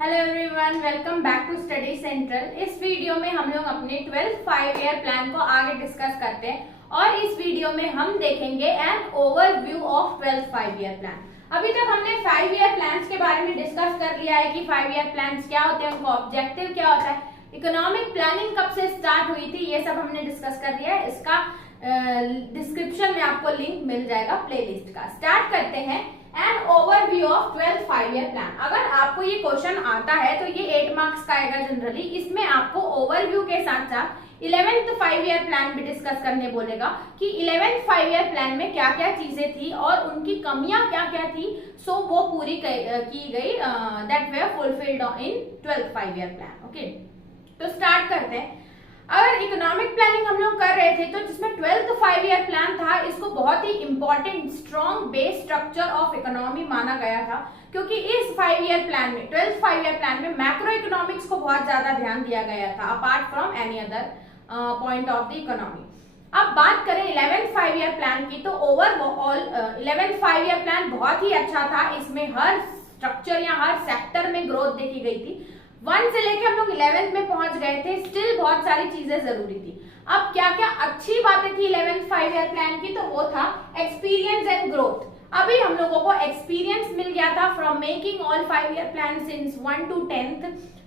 Hello everyone, welcome back to study central. इस video में हम लोग अपने 12th 5 ईयर प्लान को आगे डिस्कस करते हैं और इस वीडियो में हम देखेंगे an overview of 12th 5 year plan. अभी तक हमने 5 ईयर प्लान्स के बारे में डिस्कस कर लिया है कि 5 ईयर प्लान्स क्या होते हैं, उनका ऑब्जेक्टिव क्या होता है, इकोनॉमिक प्लानिंग कब से स्टार्ट हुई थी, ये सब हमने डिस्कस कर लिया है। इसका डिस्क्रिप्शन में आपको लिंक मिल जाएगा प्लेलिस्ट का। स्टार्ट करते हैं an overview of 12th 5 year plan. अगर आपको ये क्वेश्चन आता है तो ये 8 मार्क्स का आएगा जनरली। इसमें आपको ओवरव्यू के साथ साथ 11th 5 ईयर प्लान भी डिस्कस करने बोलेगा कि 11th 5 ईयर प्लान में क्या क्या चीजें थी और उनकी कमियां क्या क्या थी, सो वो पूरी की गई, that way fulfilled in 12th 5 year plan. Okay, तो स्टार्ट करते हैं। अगर इकोनॉमिक प्लानिंग हम लोग कर रहे थे तो जिसमें 12th 5 ईयर प्लान था, इसको बहुत ही important strong base structure of economy माना गया था, क्योंकि इस 5 ईयर प्लान में 12th 5 ईयर प्लान में मैक्रो इकोनॉमिक्स को बहुत ज्यादा ध्यान दिया गया था apart from any other point of the economy. अब बात करें 11th 5 ईयर प्लान की, तो ओवरऑल 11th 5 ईयर प्लान बहुत ही अच्छा था। इसमें हर स्ट्रक्चर या हर सेक्टर में ग्रोथ देखी गई थी। 1 से लेके हम लोग 11th में पहुंच गए थे, स्टिल बहुत सारी चीजें जरूरी थी। अब क्या क्या अच्छी बातें थी 11th 5 ईयर प्लान की, तो वो था एक्सपीरियंस एंड ग्रोथ। अभी हम लोगों को एक्सपीरियंस मिल गया था from making all 5 year plan since 1 to 10th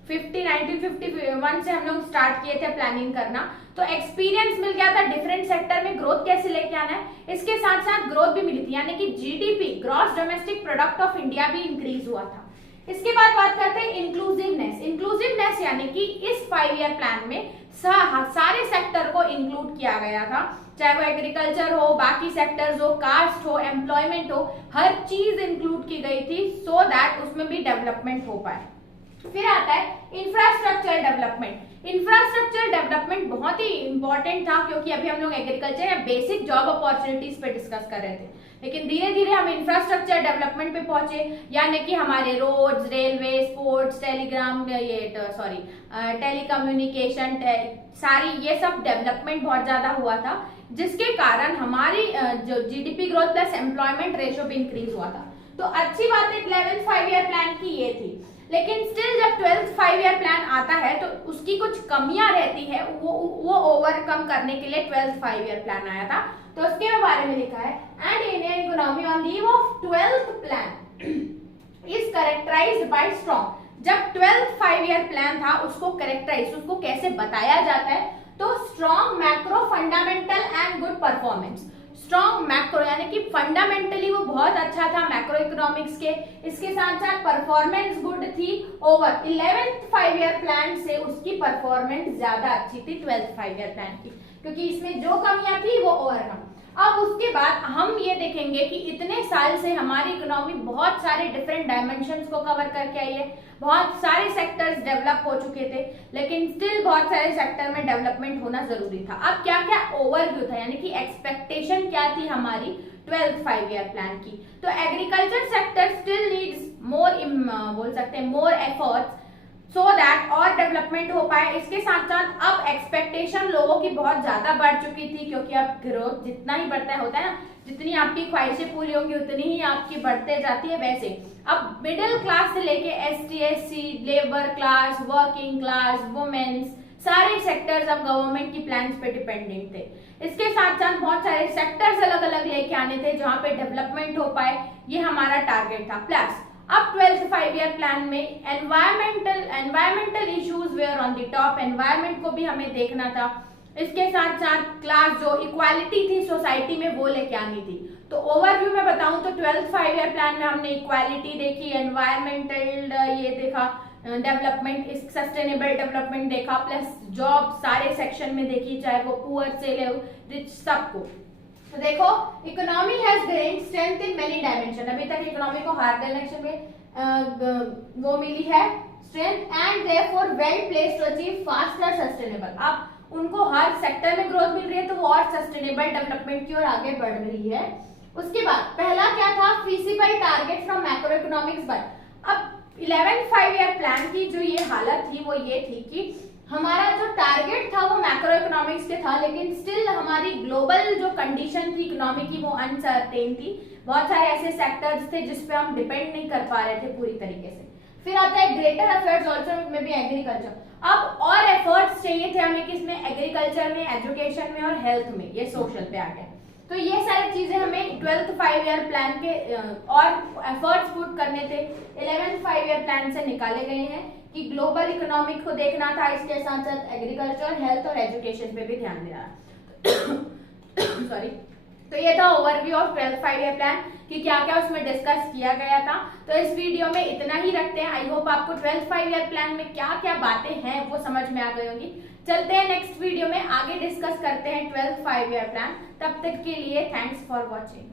1951 से हम लोग स्टार्ट किए थे प्लानिंग करना। तो एक्सपीरियंस मिल गया था डिफरेंट सेक्टर में ग्रोथ कैसे लेके आना है। इसके साथ साथ ग्रोथ भी मिली थी, यानी कि GDP gross domestic product of India भी इंक्रीज हुआ था। इसके बाद बात करते हैं इंक्लूसिवनेस। इंक्लूसिवनेस यानी कि इस 5 ईयर प्लान में सारे सेक्टर को इंक्लूड किया गया था, चाहे वो एग्रीकल्चर हो, बाकी सेक्टर्स हो, कास्ट हो, एम्प्लॉयमेंट हो, हर चीज इंक्लूड की गई थी सो दैट उसमें भी डेवलपमेंट हो पाए। फिर आता है इंफ्रास्ट्रक्चर डेवलपमेंट। इंफ्रास्ट्रक्चर डेवलपमेंट बहुत ही इंपॉर्टेंट था, क्योंकि अभी हम लोग एग्रीकल्चर या बेसिक जॉब अपॉर्चुनिटीज पे डिस्कस कर रहे थे, लेकिन धीरे धीरे हम इंफ्रास्ट्रक्चर डेवलपमेंट पे पहुंचे, यानी कि हमारे रोड्स, रेलवे, पोर्ट्स, टेलीकम्युनिकेशन, सारी ये सब डेवलपमेंट बहुत ज्यादा हुआ था, जिसके कारण हमारी जो GDP growth plus employment ratio भी इंक्रीज हुआ था। तो अच्छी बात है 11th 5 ईयर प्लान की ये थी। लेकिन स्टिल जब 12th 5 ईयर प्लान आता है तो उसकी कुछ कमियां रहती है, वो ओवरकम करने के लिए 12th 5 ईयर प्लान आया था। तो उसके बारे में लिखा है, and Indian economy on leave of 12th plan is characterised by strong. जब 12th 5 ईयर प्लान था उसको कैरेक्टराइज, उसको कैसे बताया जाता है, तो strong macro fundamental and good performance. Strong macro यानी कि फंडामेंटली वो बहुत अच्छा था मैक्रो इकोनॉमिक्स के, इसके साथ साथ परफॉर्मेंस गुड थी। ओवर 11th 5 ईयर प्लान से उसकी परफॉर्मेंस ज्यादा अच्छी थी 12th 5 ईयर प्लान की, क्योंकि इसमें जो कमियां थी वो ओवरकम। अब उसके बाद हम ये देखेंगे कि इतने साल से हमारी इकोनॉमी बहुत सारे डिफरेंट डायमेंशंस को कवर करके आई है, बहुत सारे सेक्टर्स डेवलप हो चुके थे, लेकिन स्टिल बहुत सारे सेक्टर में डेवलपमेंट होना जरूरी था। अब क्या क्या ओवरव्यू था, यानी कि एक्सपेक्टेशन क्या थी हमारी 12th 5 ईयर प्लान की, तो agriculture sector still needs more, बोल सकते हैं मोर एफर्ट्स सो दैट और डेवलपमेंट हो पाए। इसके साथ साथ अब एक्सपेक्टेशन लोगों की बहुत ज्यादा बढ़ चुकी थी, क्योंकि अब ग्रोथ जितना ही बढ़ता है, होता है ना, जितनी आपकी ख्वाहिशें पूरी होंगी उतनी ही आपकी बढ़ते जाती है। वैसे अब मिडिल क्लास से लेके ST SC, labour class, working class, women's, सारे सेक्टर्स अब गवर्नमेंट की प्लान्स पे डिपेंडेंट थे। इसके साथ साथ बहुत सारे सेक्टर्स अलग अलग लेके आने थे जहां पे डेवलपमेंट हो पाए, ये हमारा टारगेट था। प्लस अब 12th 5 ईयर प्लान में environmental issues were on the top, environment को भी हमें देखना था। इसके साथ साथ क्लास जो इक्वालिटी थी सोसाइटी में वो लेके आनी थी। तो ओवरव्यू में बताऊं तो 12th 5 ईयर प्लान में हमने इक्वालिटी देखी, एनवायरमेंटल ये देखा, डेवलपमेंट, सस्टेनेबल डेवलपमेंट देखा, प्लस जॉब सारे सेक्शन में देखी, चाहे वो पुअर से ले रिच सबको। तो देखो economy has gained strength in many dimension. अभी तक इकोनॉमी को हर डायमेंशन में वो मिली है strength, and therefore well placed to achieve faster sustainable. अब उनको हर सेक्टर में ग्रोथ मिल रही है तो वो और सस्टेनेबल डेवलपमेंट की ओर आगे बढ़ रही है। उसके बाद पहला क्या था, feasible target from macro economics. But अब 11th 5 ईयर प्लान की जो ये हालत थी वो ये थी कि हमारा जो टारगेट था वो मैक्रो इकोनॉमिक्स के था, लेकिन स्टिल हमारी ग्लोबल जो कंडीशन थी इकोनॉमी की वो अनसर्टेन थी। बहुत सारे ऐसे सेक्टर्स थे जिसपे हम डिपेंड नहीं कर पा रहे थे पूरी तरीके से। फिर आता है ग्रेटर एफर्ट्स आल्सो में भी एग्रीकल्चर। अब और एफर्ट्स चाहिए थे हमें किसमें, एग्रीकल्चर में, एजुकेशन में और हेल्थ में, ये सोशल पे आ गया। तो ये सारी चीजें हमें 12th 5 ईयर प्लान के और एफर्ट्स पुट करने थे 11th 5 ईयर प्लान से निकाले गए हैं कि ग्लोबल इकोनॉमिक को देखना था, इसके साथ साथ एग्रीकल्चर, हेल्थ और एजुकेशन पे भी ध्यान देना। सॉरी। तो ये था overview of 12th 5 year plan कि क्या क्या उसमें डिस्कस किया गया था। तो इस वीडियो में इतना ही रखते हैं। आई होप आपको 12th 5 ईयर प्लान में क्या क्या बातें हैं वो समझ में आ गई होंगी। चलते हैं नेक्स्ट वीडियो में, आगे डिस्कस करते हैं 12th 5 ईयर प्लान। तब तक के लिए थैंक्स फॉर वॉचिंग।